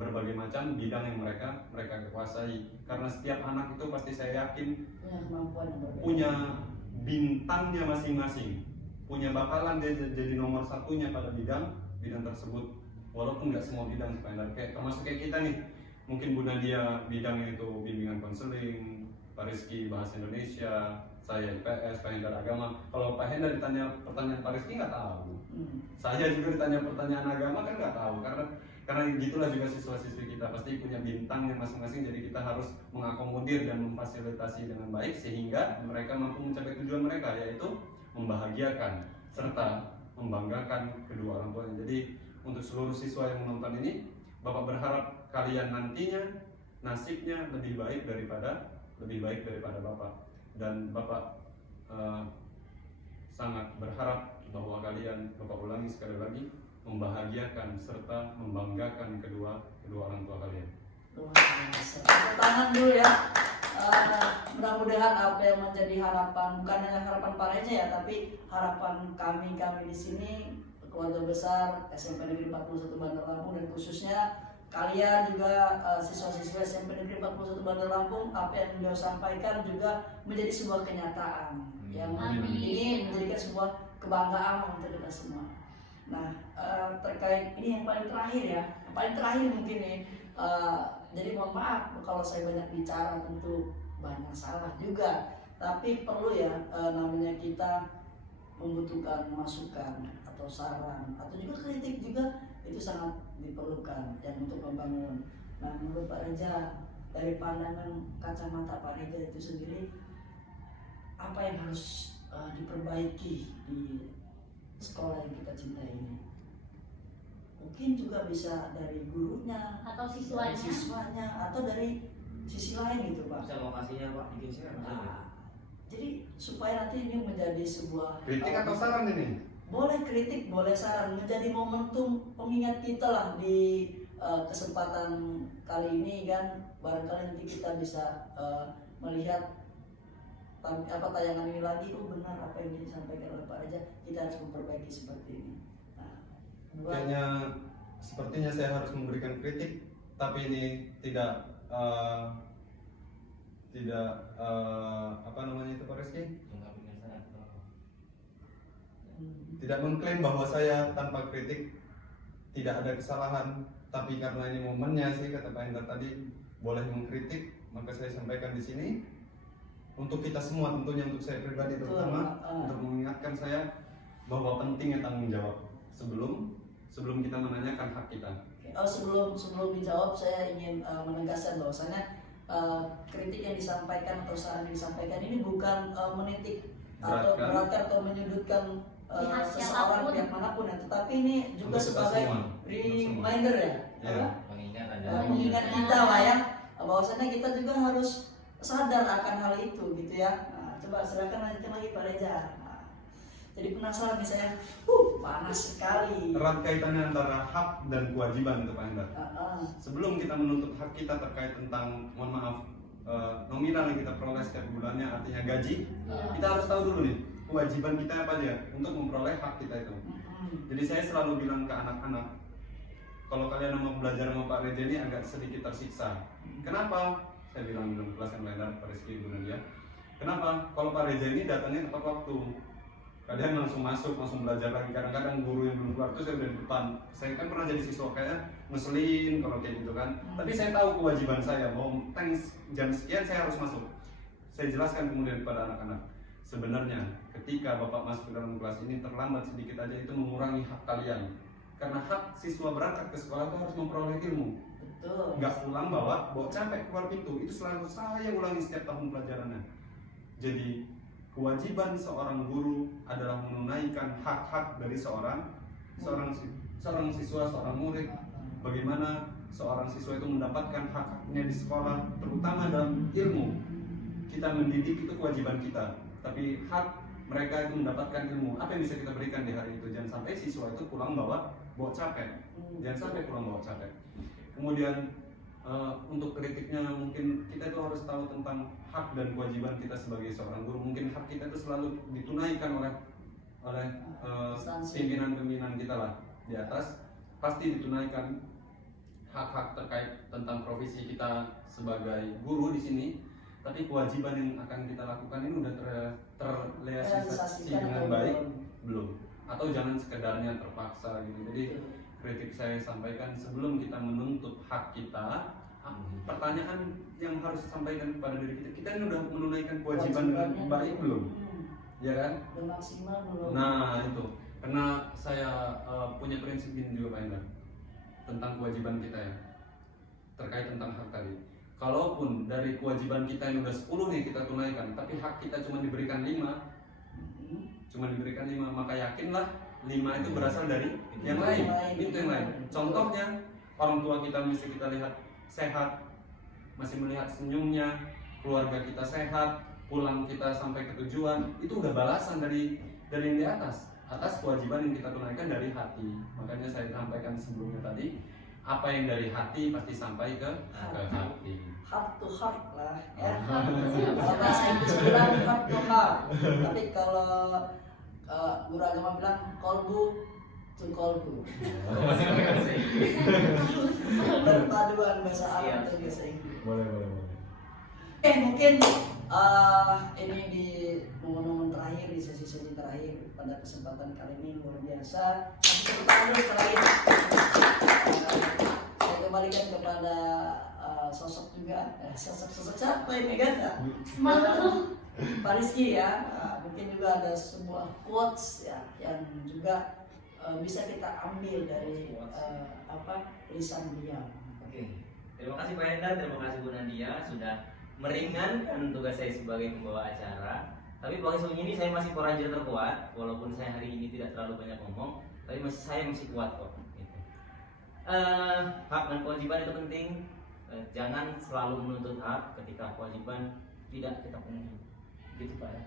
berbagai macam bidang yang mereka kuasai. Karena setiap anak itu pasti saya yakin Punya kemampuan yang berbeda. punya bintangnya masing-masing, punya bakalan dia jadi nomor satunya pada bidang tersebut. Walaupun nggak semua bidang, kayak termasuk kayak kita nih, mungkin Bu Nadia bidangnya itu bimbingan konseling, Pak Rizky bahasa Indonesia, saya IPS, Pak Hendar agama. Kalau Pak Hendar ditanya pertanyaan Pak Rizky nggak tahu, saya juga ditanya pertanyaan agama kan nggak tahu, karena gitulah juga siswa-siswi kita pasti punya bintangnya masing-masing. Jadi kita harus mengakomodir dan memfasilitasi dengan baik sehingga mereka mampu mencapai tujuan mereka, yaitu membahagiakan serta membanggakan kedua orang tuanya. Jadi untuk seluruh siswa yang menonton ini, Bapak berharap kalian nantinya nasibnya lebih baik daripada Bapak. Dan Bapak sangat berharap bahwa kalian, Bapak ulangi sekali lagi, membahagiakan serta membanggakan kedua orang tua kalian. Luar biasa. Tepuk tangan dulu ya. Mudah-mudahan apa yang menjadi harapan, bukan hanya harapan Pak Reza ya, tapi harapan kami di sini, keluarga besar SMP Negeri 41 Bandar Lampung, dan khususnya kalian juga siswa-siswa SMP Negeri 41 Bandar Lampung, apa yang beliau sampaikan juga menjadi sebuah kenyataan yang ini menjadikan sebuah kebanggaan untuk kita semua. Nah, terkait ini yang paling terakhir mungkin nih, jadi mohon maaf kalau saya banyak bicara, tentu banyak salah juga, tapi perlu ya, namanya kita membutuhkan masukan atau saran atau juga kritik juga, itu sangat diperlukan yang untuk membangun. Nah, menurut Pak Reza, dari pandangan kacamata Pak Reza itu sendiri, apa yang harus diperbaiki di sekolah yang kita cintai ini? Mungkin juga bisa dari gurunya atau dari siswanya atau dari sisi lain gitu Pak. Bisa lokasinya Pak, bikin share. Nah, jadi supaya nanti ini menjadi sebuah Kritik atau saran ini? Boleh kritik, boleh saran, menjadi momentum pengingat kita lah di kesempatan kali ini kan. Barangkali nanti kita bisa melihat tayangan ini lagi, oh benar apa yang disampaikan oleh Pak Reza, kita harus memperbaiki seperti ini. Nah, Sepertinya saya harus memberikan kritik, tapi ini tidak apa namanya itu Pak Rizky? Tidak mengklaim bahwa saya tanpa kritik tidak ada kesalahan, tapi karena ini momennya sih, kata Pak Hendra tadi, boleh mengkritik, maka saya sampaikan di sini untuk kita semua, tentunya untuk saya pribadi terutama, untuk mengingatkan saya bahwa pentingnya tanggung jawab sebelum kita menanyakan hak kita. Sebelum dijawab, saya ingin menegaskan bahwasannya kritik yang disampaikan atau saran yang disampaikan ini bukan menitik atau beratkan atau menyudutkan seseorang pihak manapun ya, tetapi ini juga sebagai reminder ya, mengingat kita lah ya, bahwasannya kita juga harus sadar akan hal itu gitu ya. Nah, coba silakan lanjutkan lagi Pak Reza. Jadi penasaran nih saya, panas sekali. Erat kaitannya antara hak dan kewajiban itu Pak Hendra. Sebelum kita menuntut hak kita terkait tentang, mohon maaf, nominal yang kita peroleh setiap bulannya, artinya gaji, kita harus tahu dulu nih kewajiban kita apa aja untuk memperoleh hak kita itu. Jadi saya selalu bilang ke anak-anak, kalau kalian mau belajar sama Pak Reza ini agak sedikit tersiksa. Kenapa? Saya bilang dalam kelas yang lain, Pak Rizky, Bu Nadia. Kenapa? Kalau Pak Reza ini datangnya tepat waktu. Kadang langsung masuk, langsung belajar lagi. Kadang-kadang guru yang belum keluar itu saya udah di depan. Saya kan pernah jadi siswa kayak ngeselin kalau kayak gitu kan. Tapi saya tahu kewajiban saya bahwa jam sekian saya harus masuk. Saya jelaskan kemudian kepada anak-anak. Sebenarnya ketika Bapak masuk ke dalam kelas ini terlambat sedikit aja, itu mengurangi hak kalian. Karena hak siswa berangkat ke sekolah itu harus memperoleh ilmu. Nggak pulang bawa capek keluar pintu. Itu selalu saya ulangi setiap tahun pelajarannya. Jadi kewajiban seorang guru adalah menunaikan hak-hak dari seorang seorang siswa, seorang murid, bagaimana seorang siswa itu mendapatkan hak-haknya di sekolah, terutama dalam ilmu. Kita mendidik itu kewajiban kita, tapi hak mereka itu mendapatkan ilmu. Apa yang bisa kita berikan di hari itu? Jangan sampai siswa itu pulang bawa capek. Jangan sampai pulang bawa capek. Kemudian untuk kritiknya, mungkin kita itu harus tahu tentang hak dan kewajiban kita sebagai seorang guru. Mungkin hak kita itu selalu ditunaikan oleh pimpinan-pimpinan kita lah di atas, pasti ditunaikan hak-hak terkait tentang profesi kita sebagai guru di sini. Tapi kewajiban yang akan kita lakukan ini udah terrealisasi dengan baik belum? Atau jangan sekedarnya terpaksa gitu. Jadi kritik saya sampaikan, sebelum kita menuntut hak kita, pertanyaan yang harus disampaikan kepada diri kita ini udah menunaikan kewajiban dengan baik belum? Ya kan? Udah maksimal belum? Nah itu, karena saya punya prinsip ini juga Pak Endar tentang kewajiban kita ya, terkait tentang hak tadi. Kalaupun dari kewajiban kita yang udah 10 nih kita tunaikan, tapi hak kita cuma diberikan 5, maka yakinlah 5 itu berasal dari yang lain. Itu yang lain. Contohnya, orang tua kita mesti kita lihat sehat, masih melihat senyumnya, keluarga kita sehat, pulang kita sampai ke tujuan, itu udah balasan dari yang di atas kewajiban yang kita tunaikan dari hati. Makanya saya sampaikan sebelumnya tadi, apa yang dari hati pasti sampai ke hati. Heart to heart lah ya. Kalau bahasa Inggris bilang heart to heart. Tapi kalau guru agama bilang kolbu to kolbu. Perpaduan bahasa Arab dan bahasa Inggris. Boleh. Mungkin ini di momen-momen terakhir, di sesi-sesi terakhir pada kesempatan kali ini luar biasa. Tepuk tangan terakhir. Saya kembalikan kepada sosok juga, sosok siapa ini kan? Pak Rizky ya. Mungkin juga ada sebuah quotes ya yang juga bisa kita ambil dari lisan beliau. Oke. Terima kasih Pak Hendra, terima kasih Bu Nadia sudah meringankan tugas saya sebagai pembawa acara. Tapi bagi ini saya masih Ranger terkuat, walaupun saya hari ini tidak terlalu banyak ngomong, tapi saya masih kuat kok. Gitu. Hak dan kewajiban itu penting. Jangan selalu menuntut hak ketika kewajiban tidak kita penuhi. Gitu Pak ya.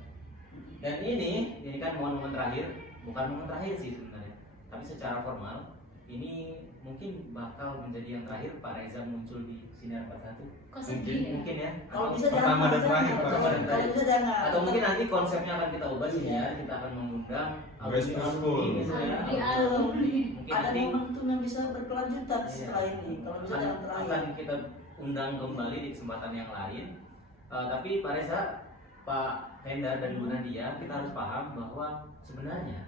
Dan ini kan momen terakhir, bukan momen terakhir sih sebenarnya, tapi secara formal ini mungkin bakal menjadi yang terakhir Pak Reza muncul di Siniar 41. Mungkin ya. Kalau bisa pertama dan terakhir, kalau bisa jangan. Atau mungkin nanti konsepnya akan kita ubah Siniar, kita akan mengundang alumni misalnya. Mungkin Ada nanti momentum yang bisa berkelanjutan setelah ini. Kalau bisa jangan terakhir. akan kita undang kembali di kesempatan yang lain. Tapi Pak Reza, Pak Hendar dan Bu Nadia, kita harus paham bahwa sebenarnya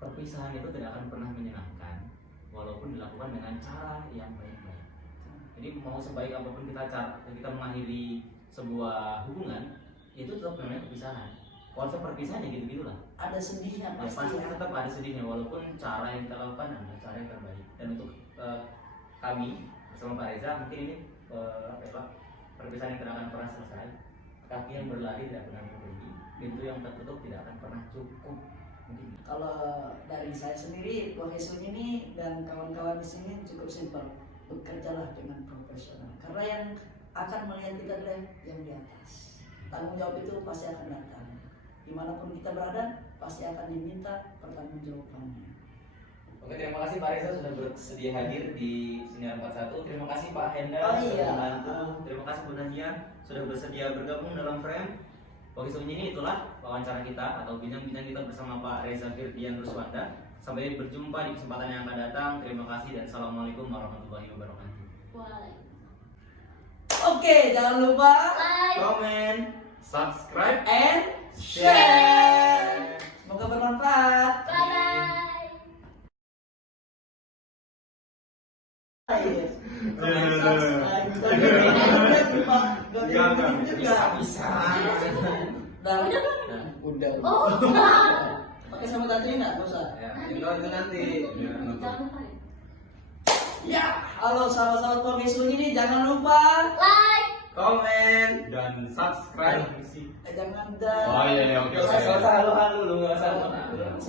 perpisahan itu tidak akan pernah menyenangkan walaupun dilakukan dengan cara yang baik-baik. Jadi mau sebaik apapun kita mengakhiri sebuah hubungan, itu tetap namanya perpisahan. Konsep perpisahan ya gitu-gitulah. Ada sedihnya Ya, pasti. pasti tetap ada sedihnya walaupun cara yang kita lakukan adalah cara yang terbaik. Dan untuk kami bersama Pak Reza, mungkin ini perpisahan yang tidak akan pernah selesai. Kaki yang berlari tidak pernah berhenti, pintu yang tertutup tidak akan pernah cukup. Mungkin. Kalau dari saya sendiri, profesi ini dan kawan-kawan di sini cukup simpel. Bekerjalah dengan profesional. Karena yang akan melihat kita adalah yang di atas. Tanggung jawab itu pasti akan datang. Dimanapun kita berada, pasti akan diminta pertanggungjawabannya. Oke, terima kasih Pak Reza sudah bersedia hadir di Siniar 41. Terima kasih Pak Hendra sudah membantu. Terima kasih Bu Nadia sudah bersedia bergabung dalam frame. Bagi ini itulah wawancara kita atau bincang-bincang kita bersama Pak Reza Firdian Ruswanda. Sampai berjumpa di kesempatan yang akan datang. Terima kasih dan assalamualaikum warahmatullahi wabarakatuh. Oke, jangan lupa Like, Comment, subscribe, and share. Semoga bermanfaat. bye. bisa. Udah. Oh, Pakai sama tadi nggak usah. Ya, itu nanti. jangan lupa ya. Ya, halo sahabat-sahabat podcast ini jangan lupa Like. Comment dan subscribe. jangan Oh iya, oke. Gak usah halo-halo lu, gak usah.